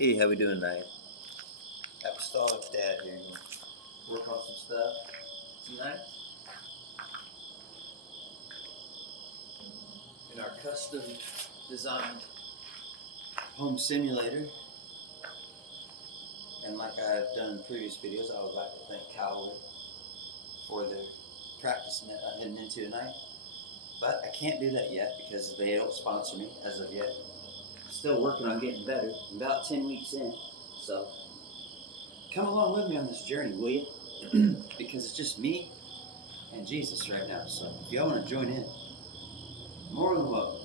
Hey, how we doing tonight? Apostolic Dad here. Work on some stuff tonight. In our custom designed home simulator. And like I've done in previous videos, I would like to thank Callaway for their practice net I'm heading into tonight. But I can't do that yet because they don't sponsor me as of yet. Still working on getting better. I'm about 10 weeks in. So come along with me on this journey, will you? Because it's just me and Jesus right now. So if y'all want to join in, more than welcome.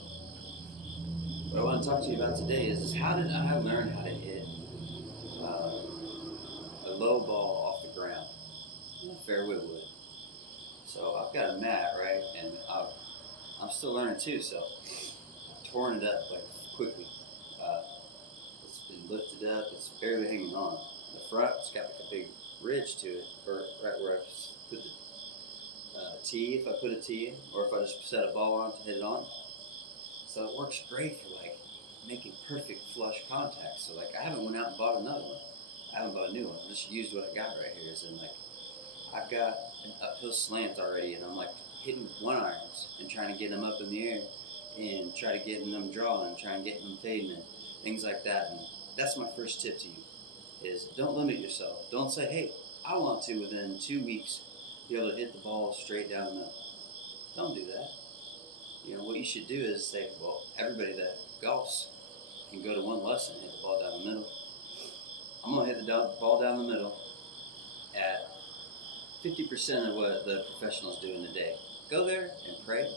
What I want to talk to you about today is how did I learn how to hit a low ball off the ground in a fairway wood. So I've got a mat, right? And I'm still learning too, so I've torn it up like quickly. It's been lifted up, it's barely hanging on. The front, it's got like a big ridge to it, or right where I put the tee, if I put a tee in, or if I just set a ball on to hit it on. So it works great for like making perfect flush contact. So like I haven't went out and bought another one. I haven't bought a new one. I just used what I got right here. And like I've got an uphill slant already, and I'm like hitting one irons and trying to get them up in the air and try to get them drawing, try and get them fading and things like that. And that's my first tip to you is don't limit yourself. Don't say, hey, I want to within 2 weeks be able to hit the ball straight down the middle. Don't do that. You know, what you should do is say, well, everybody that golfs can go to one lesson and hit the ball down the middle. I'm going to hit the ball down the middle at 50% of what the professionals do in the day. Go there and pray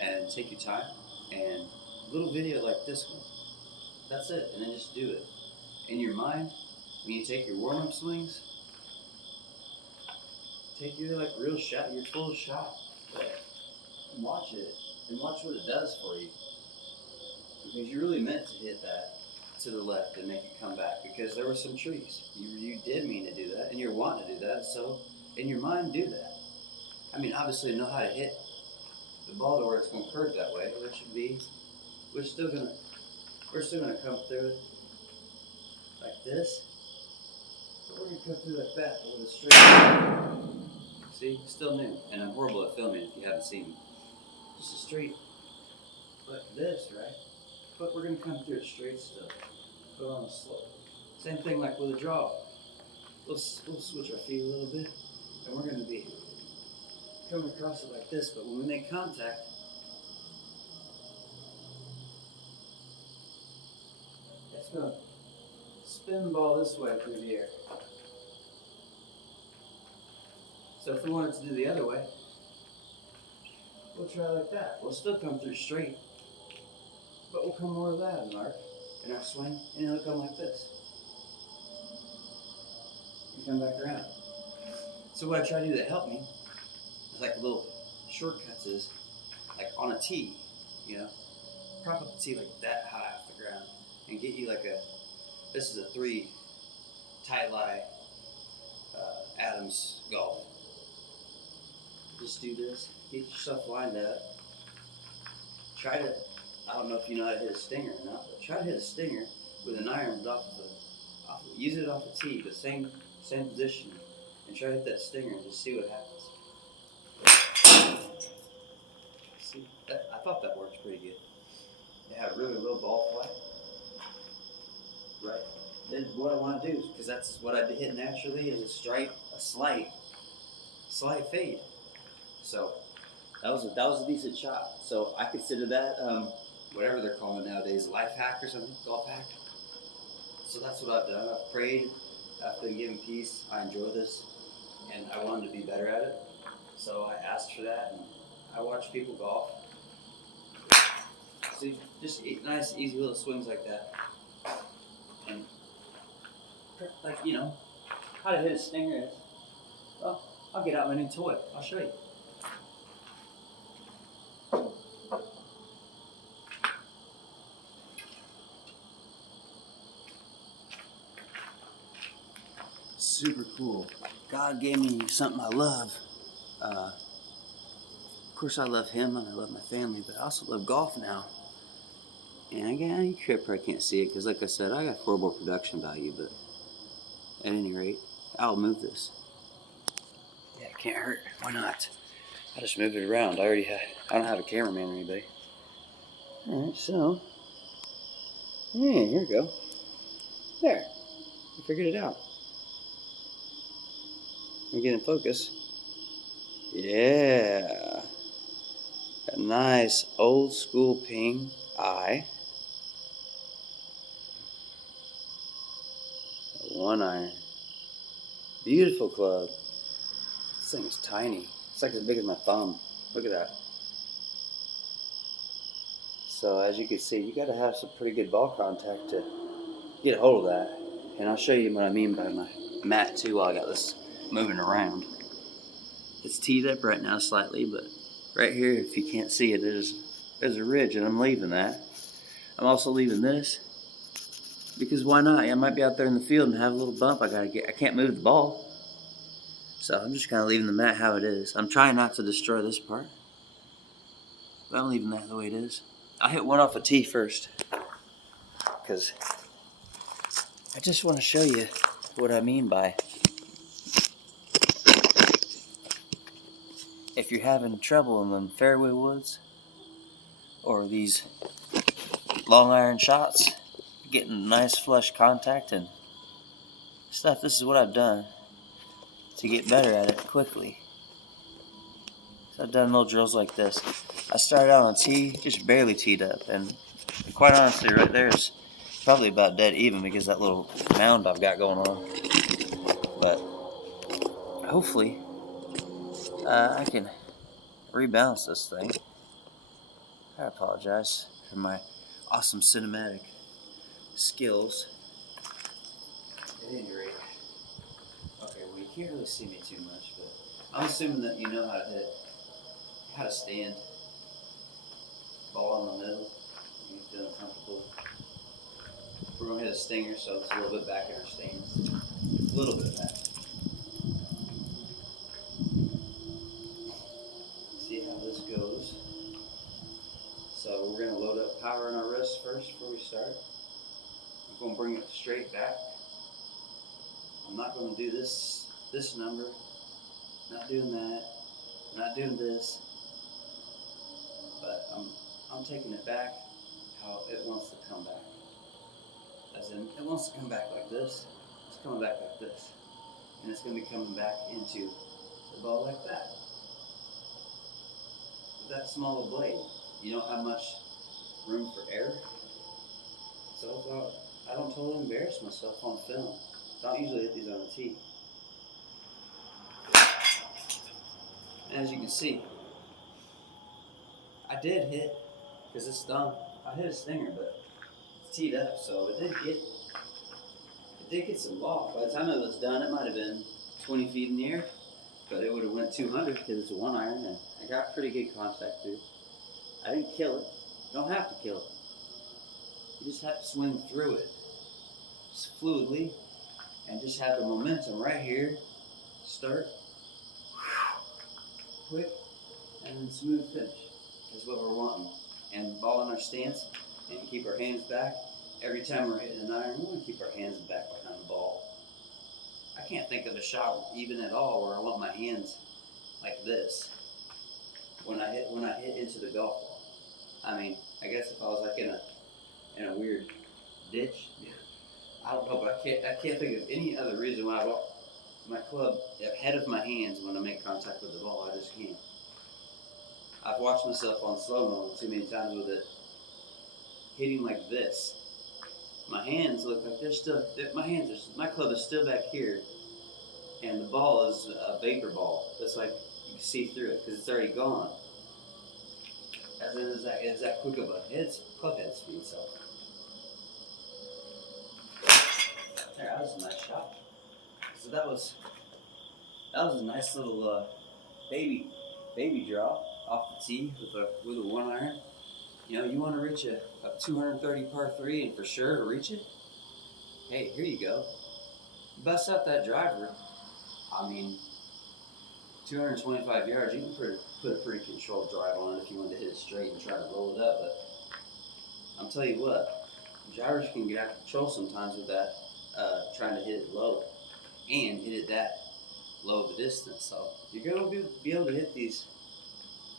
and take your time and a little video like this one. That's it, and then just do it. In your mind, when you take your warm-up swings, take your like real shot, your full shot, and watch it, and watch what it does for you. Because you really meant to hit that to the left and make it come back, because there were some trees. You did mean to do that, and you're wanting to do that, so in your mind, do that. I mean, obviously know how to hit the ball to where it's going to curve that way, which should be, we're still gonna come through it like this, but we're gonna come through like that with a straight. See, still new, and I'm horrible at filming if you haven't seen me. Just a straight like this, right? But we're gonna come through it straight still. Go on the slope. Same thing like with a draw. We'll switch our feet a little bit, and we're gonna be coming across it like this, but when we make contact, it's going to spin the ball this way through the air. So if we wanted to do the other way, we'll try like that. We'll still come through straight, but we'll come more of that in our swing, and it'll come like this. And come back around. So what I try to do to help me is like little shortcuts is like on a tee, you know, prop up the tee like that high off the ground and get you like this is a 3 tight lie Adams golf. Just do this, get yourself lined up. Try to, I don't know if you know how to hit a stinger or not, but try to hit a stinger with an iron use it off the tee, but same position, and try to hit that stinger and just see what happens. See, I thought that worked pretty good. They have really low ball flight. Right. Then what I want to do, because that's what I hit naturally, is a slight fade. So that was a decent shot. So I consider that whatever they're calling it nowadays, life hack or something, golf hack. So that's what I've done. I've prayed. I've been given peace. I enjoy this, and I wanted to be better at it. So I asked for that, and I watch people golf. See, just nice, easy little swings like that. And, like, you know, how to hit a stinger is, well, I'll get out my new toy. I'll show you. Super cool. God gave me something I love. Of course, I love him and I love my family, but I also love golf now. And you probably can't see it because, like I said, I got horrible production value, but at any rate, I'll move this. Yeah, it can't hurt. Why not? I just moved it around. I don't have a cameraman or anybody. Alright, so, yeah, here we go. There. I figured it out. Let me get in focus. Yeah. A nice old school ping eye. A 1-iron. Beautiful club. This thing is tiny. It's like as big as my thumb. Look at that. So as you can see, you got to have some pretty good ball contact to get a hold of that. And I'll show you what I mean by my mat too while I got this moving around. It's teed up right now slightly, but right here, if you can't see it, there's a ridge, and I'm leaving that. I'm also leaving this because why not? I might be out there in the field and have a little bump. I can't move the ball. So I'm just kind of leaving the mat how it is. I'm trying not to destroy this part, but I'm leaving that the way it is. I'll hit one off a tee first because I just want to show you what I mean by if you're having trouble in them fairway woods or these long iron shots, getting nice flush contact and stuff, this is what I've done to get better at it quickly. So I've done little drills like this. I started out on a tee, just barely teed up, and quite honestly right there is probably about dead even because that little mound I've got going on. But hopefully I can rebalance this thing. I apologize for my awesome cinematic skills. At any rate, okay, well you can't really see me too much, but I'm assuming that you know how to stand. Ball in the middle. You feel comfortable. We're gonna hit a stinger, so it's a little bit back in our stance. A little bit back. See how this goes. So we're gonna load up power in our wrist first before we start. I'm gonna bring it straight back. I'm not gonna do this number. Not doing that. Not doing this. But I'm taking it back how it wants to come back. As in, it wants to come back like this. It's coming back like this. And it's going to be coming back into the ball like that. With that small a blade, you don't have much room for error. So I don't totally embarrass myself on film. Don't usually hit these on the tee. And as you can see, I did hit, because it's done, I hit a stinger, but it's teed up, so it did get some ball. By the time it was done, it might have been 20 feet in the air, but it would have went 200 because it's a 1-iron, and I got pretty good contact too. I didn't kill it. You don't have to kill it. You just have to swing through it just fluidly and just have the momentum right here. Start, quick, and then smooth finish. That's what we're wanting. And ball in our stance and keep our hands back. Every time we're hitting an iron, we want to keep our hands back behind the ball. I can't think of a shot even at all where I want my hands like this when I hit into the golf ball. I mean, I guess if I was like in a weird ditch, I don't know, but I can't think of any other reason why I want my club ahead of my hands when I make contact with the ball. I just can't. I've watched myself on slow-mo too many times with it hitting like this. My hands look like they're still, my club is still back here, and the ball is a vapor ball. It's like you can see through it because it's already gone. As in, is that quick of a club head speed, so. There, that was a nice shot. So that was a nice little baby draw off the tee with a 1-iron. You know, you want to reach a 230 par 3 and for sure to reach it, hey, here you go. Bust out that driver. I mean, 225 yards, you can put a pretty controlled drive on it if you wanted to hit it straight and try to roll it up, but I'm telling you what, drivers can get out of control sometimes with that, trying to hit it low and hit it that low of a distance. So you're gonna be able to hit these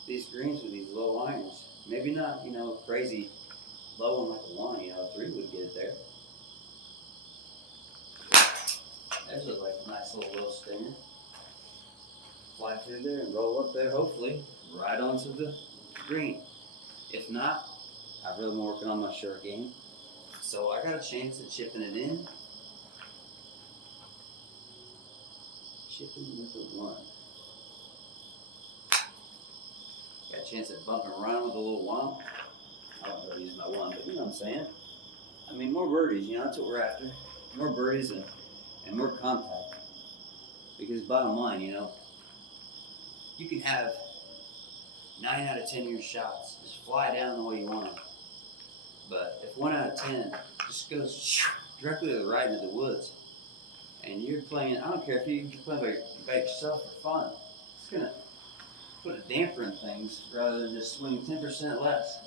greens with these low irons. Maybe not, crazy low one like a one. A 3 would get it there. That's just like a nice little stinger. Fly through there and roll up there, hopefully, right onto the green. If not, I've really been working on my short game. So I got a chance at chipping it in. Chipping with a 1. Got a chance at bumping around with a little 1. I don't really use my 1, but you know what I'm saying. I mean, more birdies, that's what we're after. More birdies and more contact. Because bottom line, you can have 9 out of 10 of your shots just fly down the way you want them. But if 1 out of 10 just goes directly to the right into the woods, and you're playing, I don't care if you're playing by yourself for fun, it's going to put a damper in things rather than just swing 10% less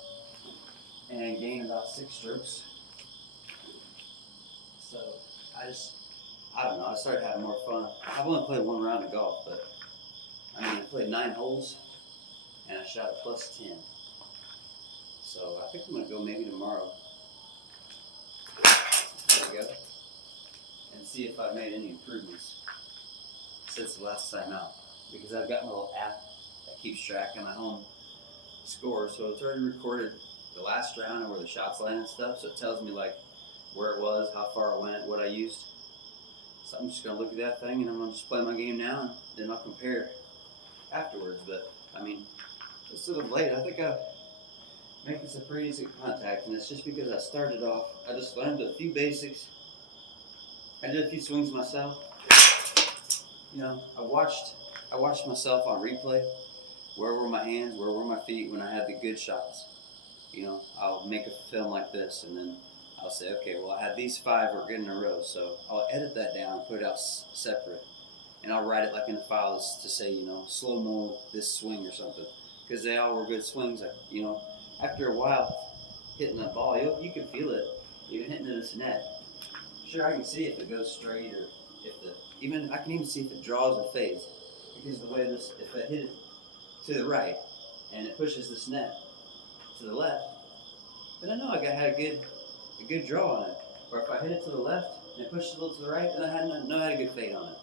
and gain about 6 strokes. So I don't know, I started having more fun. I've only played 1 round of golf, but I played 9 holes and I shot a +10. So I think I'm going to go maybe tomorrow. There we go. And see if I've made any improvements since the last time out. Because I've got my little app that keeps track of my home score. So it's already recorded the last round and where the shots landed and stuff. So it tells me like where it was, how far it went, what I used. So I'm just going to look at that thing and I'm going to just play my game now and then I'll compare afterwards. But it's sort of late. I think I make this a pretty easy contact, and it's just because I started off. I just learned a few basics. I did a few swings myself. I watched myself on replay. Where were my hands? Where were my feet when I had the good shots? I'll make a film like this, and then I'll say, okay, well, I had these 5 were good in a row, so I'll edit that down and put it out separate, and I'll write it like in a file to say, slow-mo this swing or something, because they all were good swings. After a while, hitting that ball, you can feel it, even hitting this net. Sure, I can see if it goes straight or I can even see if it draws or fades, because the way if I hit it to the right and it pushes this net to the left, then I know I had a good draw on it. Or if I hit it to the left and it pushes a little to the right, then I had a good fade on it.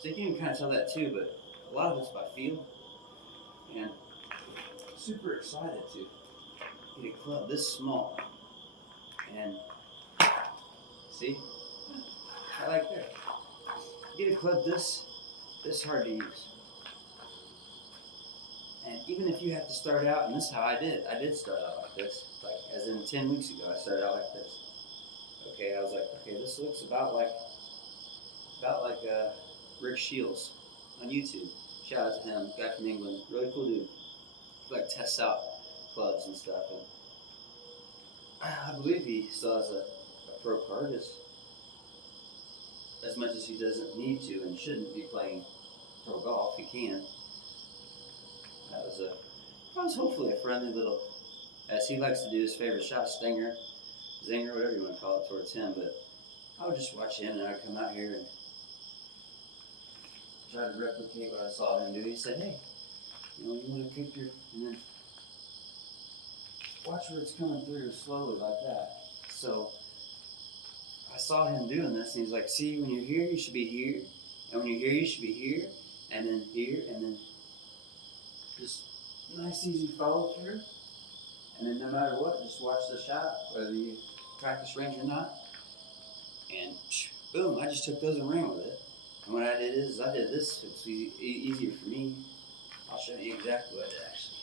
So you can even kind of tell that too, but a lot of it's by feel. And I'm super excited to get a club this small. And see, I like that. Get a club this hard to use. And even if you have to start out, and this is how I did start out like this, like as in 10 weeks ago, I started out like this. Okay, I was like, okay, this looks about like Rick Shields on YouTube. Shout out to him, guy from England, really cool dude. He like tests out clubs and stuff, and I believe he still has a pro card, as much as he doesn't need to and shouldn't be playing pro golf. He can. That was hopefully a friendly little, as he likes to do his favorite shot, stinger, zinger, whatever you want to call it, towards him. But I would just watch him and I'd come out here and try to replicate what I saw him do. He said, hey, you want to kick and then watch where it's coming through slowly like that. So I saw him doing this, and he's like, see, when you're here, you should be here. And when you're here, you should be here. And then here, and then just nice, easy follow through. And then no matter what, just watch the shot, whether you practice range or not. And boom, I just took those and ran with it. And what I did is, I did this, it's easier for me. I'll show you exactly what I did actually.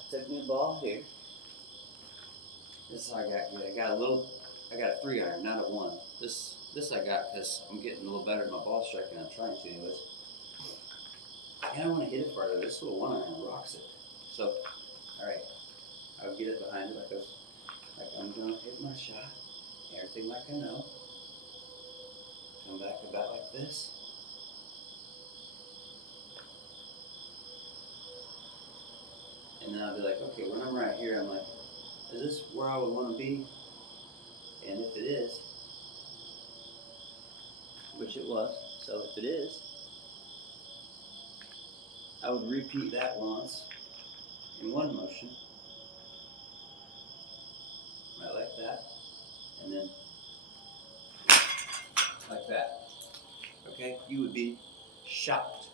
I took me a ball here. This is how I got good. I got a 3-iron, not a 1. This I got because I'm getting a little better at my ball striking. I'm trying to anyways. And I want to hit it farther. This little 1-iron rocks it. So, alright, I'll get it behind it like this. Like I'm going to hit my shot. Everything like I know. Come back about like this. And then I'll be like, okay, when I'm right here, I'm like, is this where I would want to be? And if it is, which it was, so if it is, I would repeat that once in one motion, right like that, and then like that. Okay, you would be shocked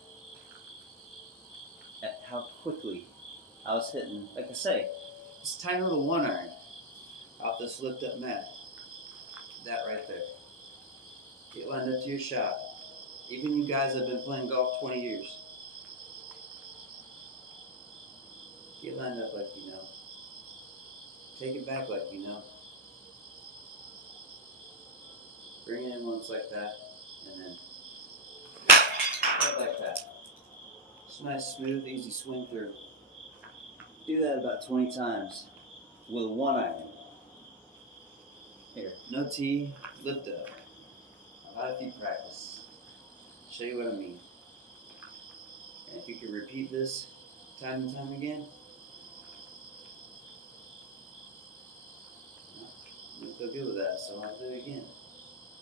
at how quickly I was hitting, like I say, this tiny little 1-iron off this lift up mat. That right there. Get lined up to your shot. Even you guys that have been playing golf 20 years. Get lined up like you know. Take it back like you know. Bring it in once like that, and then right like that. It's a nice, smooth, easy swing through. Do that about 20 times with a 1-iron. Here, no tee, lift up. I've had a few practice. Show you what I mean. And if you can repeat this time and time again, you'll feel good with that, so I'll do it again.